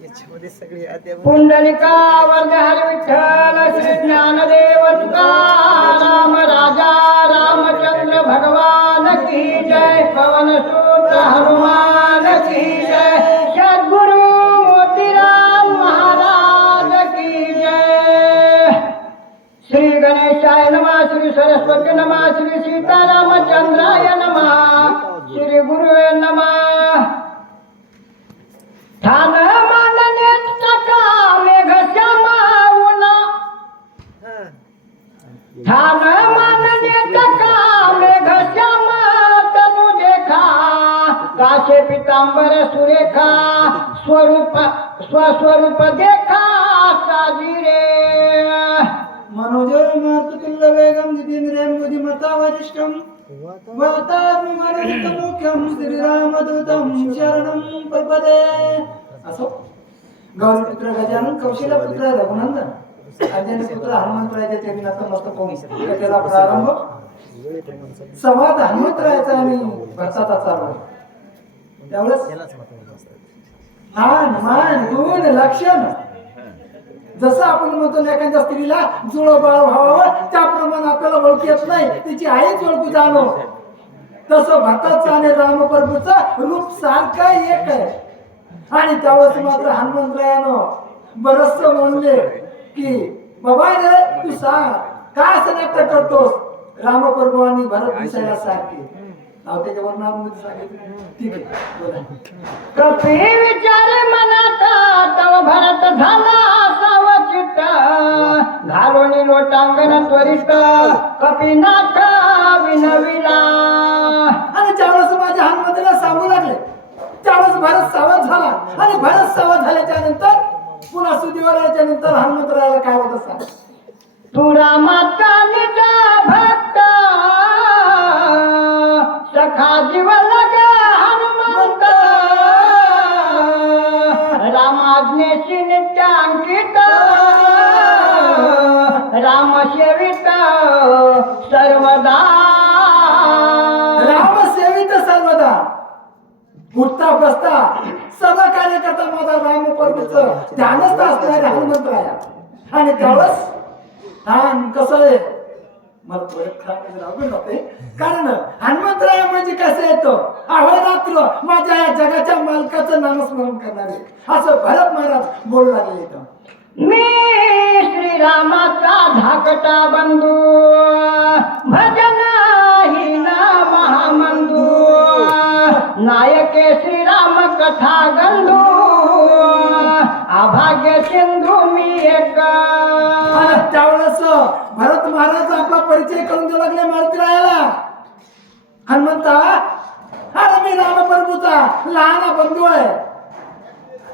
याच्यामध्ये सगळे अध्याय पुंडलिका वरद हरी विठ्ठल श्री ज्ञानदेव तुकाराम राजा रामचंद्र भगवान की जय पवन सुत हनुमान की जय सद्गुरु मोतीराम महाराज की जय श्री गणेशाय नमः श्री सरस्वती नमः श्री सीतारामचंद्राय नमः श्री गुरुवे नमः ठाण मानने टका मेघ श्यामाऊना ठाण मानने टका मेघ श्यामा तनु देखा काशे पितांबर सुरेखा स्वरूप स्वस्वरूप देखा साजिरे मनोजय मातुल्य वेगम जितेंद्रियं बुद्धिमता वरिष्ठम वातात्मनितमुख्यं श्रीरामदूतं शरणं प्रपदे असो गौरीपुत्र गजानन कौशलपुत्र रघुनंदन अंजनी पुत्र हनुमंतरायाच्या चरणाचा मस्तक होऊन त्याला प्रारंभ संवाद हनुमंतरायाचा आणि भक्ताचा चालू त्यावेळेस मान मान गुण लक्षण जसं आपण म्हणतो एखाद्या स्त्रीला जुळं बाळ व्हावं त्याप्रमाणे आपल्याला ओळखू येत नाही तिची आईच ओळखू जाणो तसं भक्ताचं आणि रामप्रभूचं रूप सारखं एक आहे आणि त्यावेळेस मात्र हनुमंतरायानं बरस म्हणले की बाबा रे तू सांग काय असं नाट्य करतोस रामप्रभू आणि भरत दिसायला सारखे त्याच्यावर नाम सांगितलं ठीक आहे बोला कपी विचारे मनात तव भरत झाला सावचित घालून लोटांगण त्वरित कपीनाथ विनविला आणि ज्यावेळेस माझ्या हनुमंताला सांगू लागले त्यावेळेस भरत सावध झाला आणि भरत सावध झाल्याच्या नंतर पुन्हा सुदिवराच्या नंतर हनुमंतरायाला काय होतं सांग तू रामाचा निज भक्त सखा जीव लग हनुमंत रामाज्ञेशी नित्यांकित राम सेवित सर्वदा राम सेवित सर्वदा उठता बसता सगळं कार्य करता माझा राम प्रभूचं ध्यानच असणारे हनुमंतराया आणि त्यावेळेस ध्यान कसं आहे मला थोडं अवघड होते कारण हनुमंतराय म्हणजे कसं येतो अहोरात्र माझ्या या जगाच्या मालकाचं नामस्मरण करणारे असं भरत महाराज बोलू लागले इथं मी श्रीरामाचा धाकटा बंधू भजन हीन महामंदू नायके श्रीराम कथा गंधू अभाग्य सिंधू मी एक त्यावेळेस भरत महाराज आपला परिचय करून देऊ लागले मारुतीरायाला हनुमंता अरे मी रामप्रभूचा लहान बंधू आहे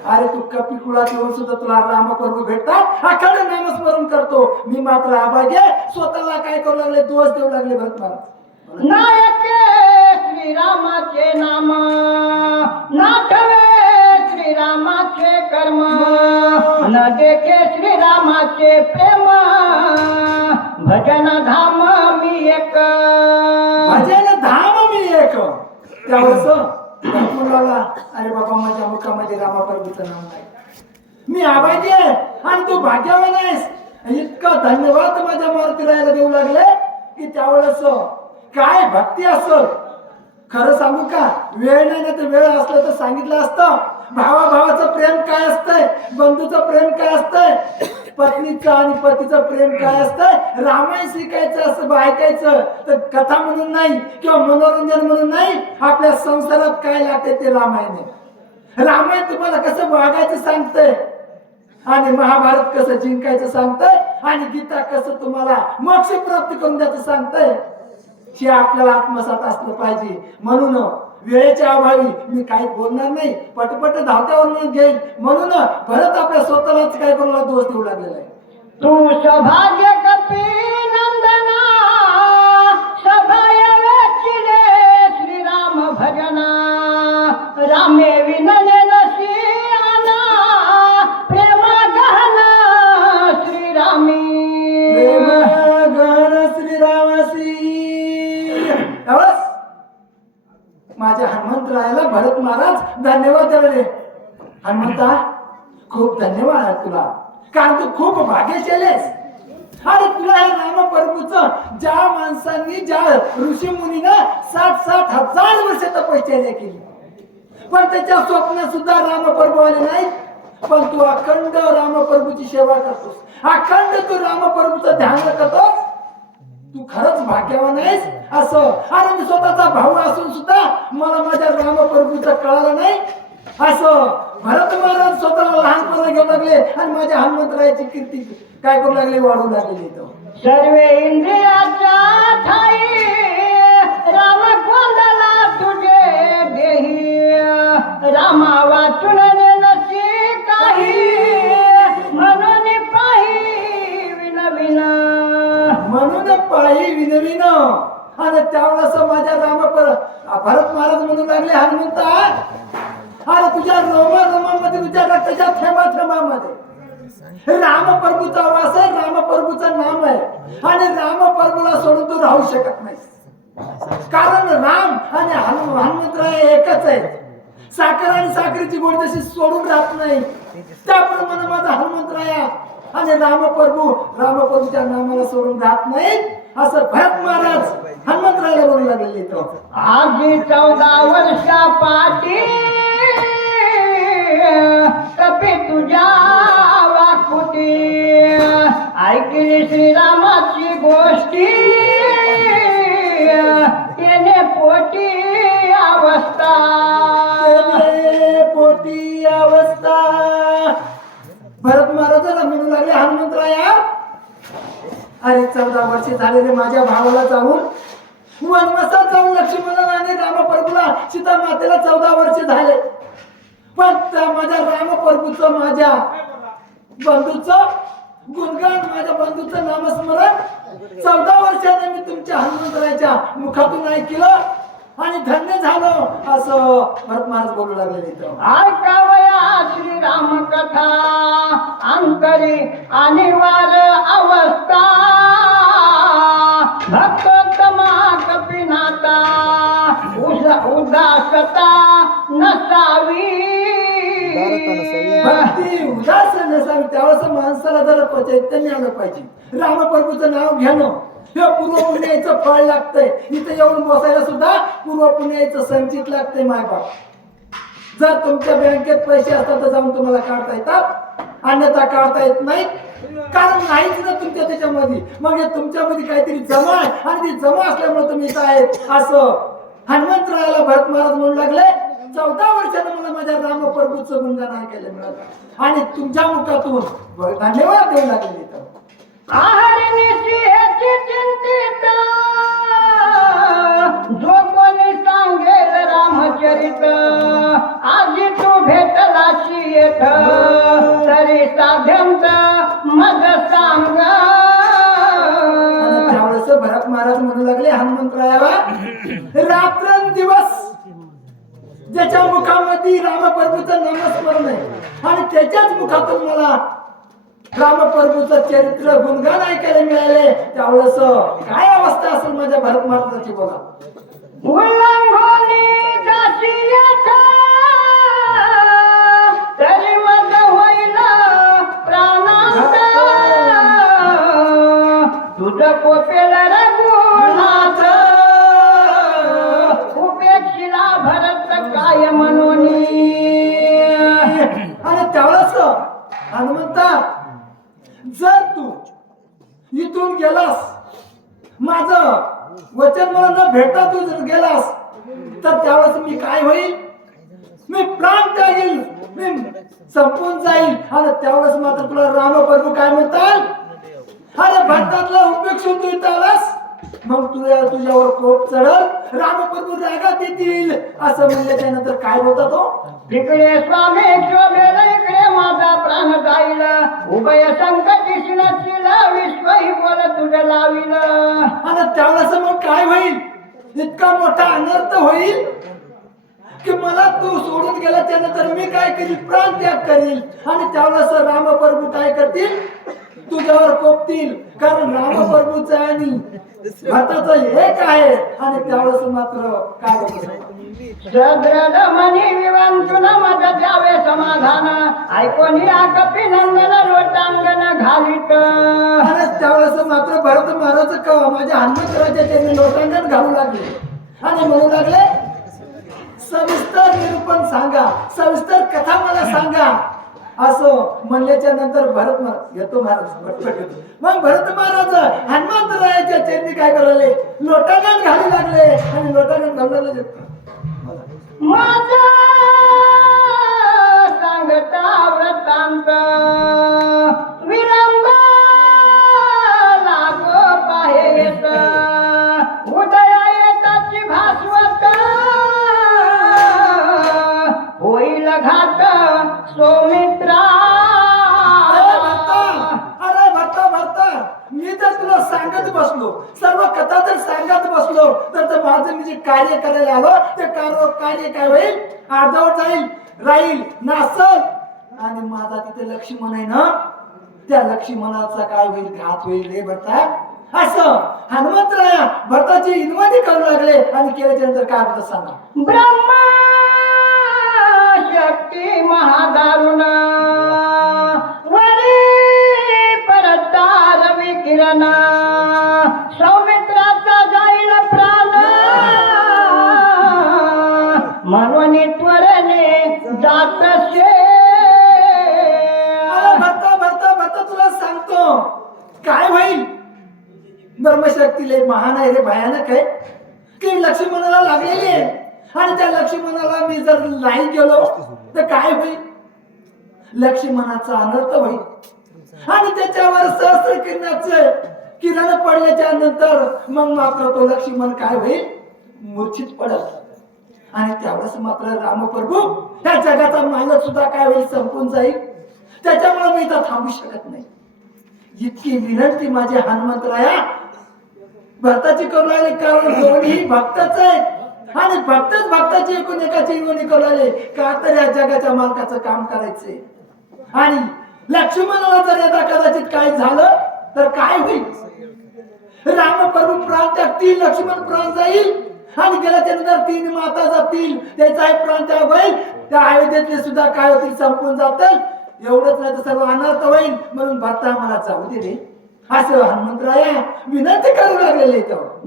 अरे तू कपी कुळात येऊन सुद्धा तुला रामप्रभू भेटतात अखंड नामस्मरण करतो मी मात्र अभाग्य स्वतःला काय करू लागले दोष देऊ लागले भरत महाराज नायके श्रीरामाचे नाम नाठवे श्रीरामाचे कर्म न देखे श्रीरामाचे प्रेम भजन धाम मी एक भजन धाम मी एक त्यावेळेस लागला अरे बाबा माझ्या मुखामध्ये रामप्रभूचं नाव नाही मी अभाग्य आहे आणि तू भाग्यवान आहेस इतकं धन्यवाद माझ्या मारुतीरायाला देऊ लागले की त्यावेळेस काय भक्ती असल खरं सांगू का वेळ नाही तर वेळ असलं तर सांगितलं असतं भावाभावाचं प्रेम काय असतंय बंधूचं प्रेम काय असतंय पत्नीचं आणि पतीचं प्रेम काय असतंय रामायण शिकायचं असं ऐकायचं तर कथा म्हणून नाही किंवा मनोरंजन म्हणून नाही आपल्या संसारात काय लागते ते रामायण आहे रामायण तुम्हाला कसं वागायचं सांगतंय आणि महाभारत कसं जिंकायचं सांगतंय आणि गीता कसं तुम्हाला मोक्ष प्राप्त करून द्यायचं सांगतंय हे आपल्याला आत्मसात असलं पाहिजे म्हणून वेळेच्या अभावी मी काही बोलणार नाही पटपट धावत्यावर घेईल म्हणून भरत आपल्या स्वतःलाच काय करू दोष देऊ लागलेला आहे तू सौभाग्य कपी नंदना सभय वेचिले श्रीराम भजना रामे विनले नसियाना प्रेम गहना श्रीरामी प्रेम गहन श्रीरामासी माझ्या हनुमंतरायाला भरत महाराज धन्यवाद द्यावे. हनुमंता खूप धन्यवाद आहे तुला, कारण तू खूप भाग्यशाली आहेस. आणि तुला या रामप्रभूचं ज्या माणसांनी ज्या ऋषी मुनीनं 60-60 हजार वर्ष तपश्चर्या केली, पण त्याच्या स्वप्नात सुद्धा रामप्रभू आले नाहीत. पण तू अखंड रामप्रभूची सेवा करतोस, अखंड तू रामप्रभूचं ध्यान करतोस. तू खरंच भाग्यवान आहेस. असं अरे मी स्वतःचा भाऊ असून सुद्धा मला माझ्या रामप्रभूचं कळालं नाही. असं भरत महाराज स्वतःला लहानपणा घेऊ लागले आणि माझ्या हनुमंतरायाची कीर्ती काय करू लागले, वाढू लागलेली. तो सर्वे इंद्रियाच्या ठाई राम कोंदला तुझे देही, रामा वाचून नशी काही म्हणून पाही विनविन, म्हणून पायी विनविन. आणि त्यावेळेस माझ्या भरत महाराज म्हणू लागले, हनुमंता अरे तुझ्या रोमामध्ये तुझ्या रक्ताच्या थेंबामध्ये रामप्रभूचा वास आहे, रामप्रभूचं नाम आहे. आणि रामप्रभूला सोडून तू राहू शकत नाही, कारण राम आणि हनुमंतराय एकच आहे. साखर आणि साखरेची गोडी तशी सोडून राहत नाही, त्याप्रमाणे माझा हनुमंतराया आणि रामप्रभूच्या नामाला सोडून राहत नाही. असं भरत महाराज हनुमंतरायाला बोलू लागलेले. तो आजी 14 वर्षा पाठी कपी तुझ्या वाकुटी, ऐकली श्रीरामाची गोष्टी येणे पोटी अवस्था, पोटी अवस्था. भरत महाराजाला म्हणू लागले, हनुमंतराया अरे 14 वर्षे झालेले माझ्या भावाला जाऊन वनवासात जाऊन लक्ष्मणाला आणि रामप्रभूला सीता मातेला 14 वर्षे झाले. पण माझ्या रामप्रभूचं माझ्या बंधूचं गुणगान, माझ्या बंधूचं नामस्मरण 14 वर्षाने मी तुमच्या हनुमंतरायाच्या मुखातून ऐकलं आणि धन्य झालो. असं भरत महाराज बोलू लागले. ऐकावया श्रीराम कथा अंतरी अनिवार अवस्था, भक्तोत्तमा कपिनाथा उदासता नसावी, भक्ती उदास नसावी. त्यावेळेस माणसाला जरा चैतन्य आलं पाहिजे. रामप्रभूचं नाव घेणं हे पूर्व पुण्याचं फळ लागतंय. इथं येऊन बसायला सुद्धा पूर्व पुण्याचं संचित लागतंय. मायबाप जर तुमच्या बँकेत पैसे असतात तर जाऊन तुम्हाला काढता येतात, अन्यथा काढता येत नाही, कारण नाहीच ना तुमच्या त्याच्यामध्ये. मग तुमच्यामध्ये काहीतरी जमा आहे आणि ती जमा असल्यामुळे तुम्ही काय. असं हनुमंतरायाला भरत महाराज म्हणू लागले, 14 वर्षानं मला माझ्या रामप्रभूचं गुणगान ऐकायला मिळालं आणि तुमच्या मुखातून धन्यवाद देऊ लागले. आहारनिशी ह्याची चिंतित जो कोणी सांगेल रामचरित, आजी तू भेटलाशी येथ तरी साध्यंत मग सांग. त्यावेळेस भरत महाराज म्हणू लागले, हनुमंतरायाला रात्रंदिवस ज्याच्या मुखामध्ये रामप्रभूचं नामस्मरण आहे आणि त्याच्याच मुखातून मला रामप्रभूचं चरित्र गुणगान ऐकायला मिळाले, त्यावेळेस काय अवस्था असेल माझ्या भरत महाराजाची. बोला. उल्लंघोनी जाती येथ तरी मग होईल प्राणांत, तुझं कोपेल रघुनाथ उपेक्षिला भरत काय म्हणून. आणि त्यावेळेस हनुमंता जर तू इथून गेलास, माझं वचन मला न भेटता तू जर गेलास तर त्यावेळेस मी काय होईल, मी प्राण त्यागील, मी संपून जाईल. आणि त्यावेळेस मात्र तुला रामप्रभू काय म्हणतात, अरे भक्तातला उपेक्षून तू इथं आलास, मग तुझ्यावर कोप चढल, रामप्रभू रागात येतील. असं म्हणल्याच्या नंतर काय होता तो, इकडे स्वामी शोभेल इकडे माझा प्राण जाईल, उभय संकटी नसतील विश्वही बोल तुझं लाविल. आणि त्यावेळेस मग काय होईल, इतका मोठा अनर्थ होईल की मला तू सोडून गेला त्यानंतर मी काय करील, प्राण त्याग करील. आणि त्यावेळेस रामप्रभू काय करतील, तुझ्यावर कोपतील, कारण रामप्रभूचं आणि भरताचं एक आहे. आणि त्यावेळेस मात्र काय होतं? सद्रद मनी विवांतुन मज द्यावे समाधान, ऐकोन या कपी नंदन लोटांगण घालित. आणि त्यावेळेस मात्र भरत महाराज माझ्या हनुमंतराच्या त्यांनी लोटांगण घालू लागले आणि म्हणू लागले, सविस्तर निरूपण सांगा, सविस्तर कथा मला सांगा. असं म्हणल्याच्या नंतर भरत महाराज येतो, महाराज मग भरत महाराज हनुमंतरायाच्या चरणी काय करायले, लोटांगण घालू लागले आणि लोटांगण घालू माझा सांगता व्रतांत विलंब लागो पाहेत, उदया येताची भास्वत होईल घात सौमित्रा. अरे भरता, मी जर तुला सांगत बसलो, सर्व कथा जर सांगत बसलो, तर माझं मी जे कार्य करायला आलो ते कार्य काय होईल, अर्धवट जाईल, राहील, नासल. आणि माझा तिथे लक्ष्मण आहे ना, त्या लक्ष्मणाचा काय होईल, घात होईल रे भरता. असं हनुमंतराया भरताची इन्वादी करू लागले आणि केल्याच्या नंतर काय होतं सांगा. ब्रह्मा शक्ती महादारुण वरी परतार विकिरण, सौमित्राचा जाईल प्राण म्हणून त्वरेने जातसे. भरता तुला सांगतो काय होईल. ब्रह्मशक्ती लय महान आहे रे, भयानक आहे, की लक्ष्मणाला लागलेली आहे. आणि त्या लक्ष्मणाला मी जर नाही गेलो तर काय होईल, लक्ष्मणाचा अनर्थ होईल. आणि त्याच्यावर सहस्त्र किरण पडल्याच्या नंतर मग मात्र तो लक्ष्मण काय होईल, मूर्छित पडत. आणि त्यावेळेस मात्र रामप्रभू त्या जगाचा मालक सुद्धा काय होईल, संपून जाईल. त्याच्यामुळे मी इथं थांबू शकत नाही. इतकी विनंती माझे हनुमंतराया भरताची करू लागले, कारण दोन्ही भक्तच आहेत आणि भक्तच भक्ताची एकूण एकाची इवणी करू लागले का, तर या जगाच्या मालकाचं काम करायचंय. आणि लक्ष्मणाला जर यदा कदाचित काही झालं तर काय होईल, रामप्रभू प्राण टाकतील, लक्ष्मण प्राण जाईल आणि गेल्याच्या नंतर 3 माता जातील, त्याचाही प्राण त्याग होईल. त्या अयोध्येतले सुद्धा काय होतील, संपून जातील. एवढंच नाही तर सर्व अनर्थ होईल. म्हणून भरता मला जाऊ दे रे, असं हनुमंतराया विनंती करू लागलेले.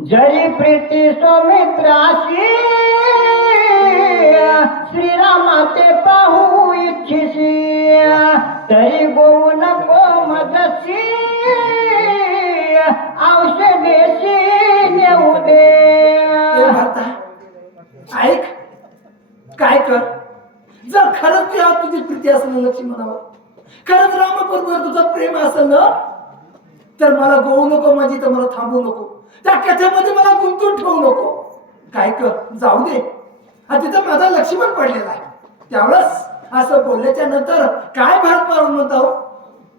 जरी प्रीती सौमित्राशी श्रीरामाते पाहू इच्छिसी, तरी गोऊ नको मजसी औषधेशी नेऊ दे. भरता ऐक, काय कर, जर खरंच तुझी प्रीती असेल ना लक्ष्मणावर, खरंच रामप्रभूवर तुझं प्रेम असेल ना, तर मला गोवू नको, माझी तर मला थांबवू नको, त्या कथेमध्ये मला गुंतून ठेवू नको. काय कर, जाऊ दे. तिथं माझा लक्ष्मण पडलेला आहे. त्यावेळेस असं बोलल्याच्या नंतर काय भारत मारून म्हणतो,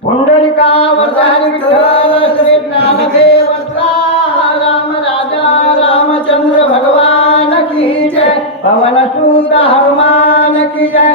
पुंडलिकावतारी विठ्ठल श्री ज्ञानदेव राम राजा रामचंद्र भगवान की जय, पवन सुत हनुमान की जय.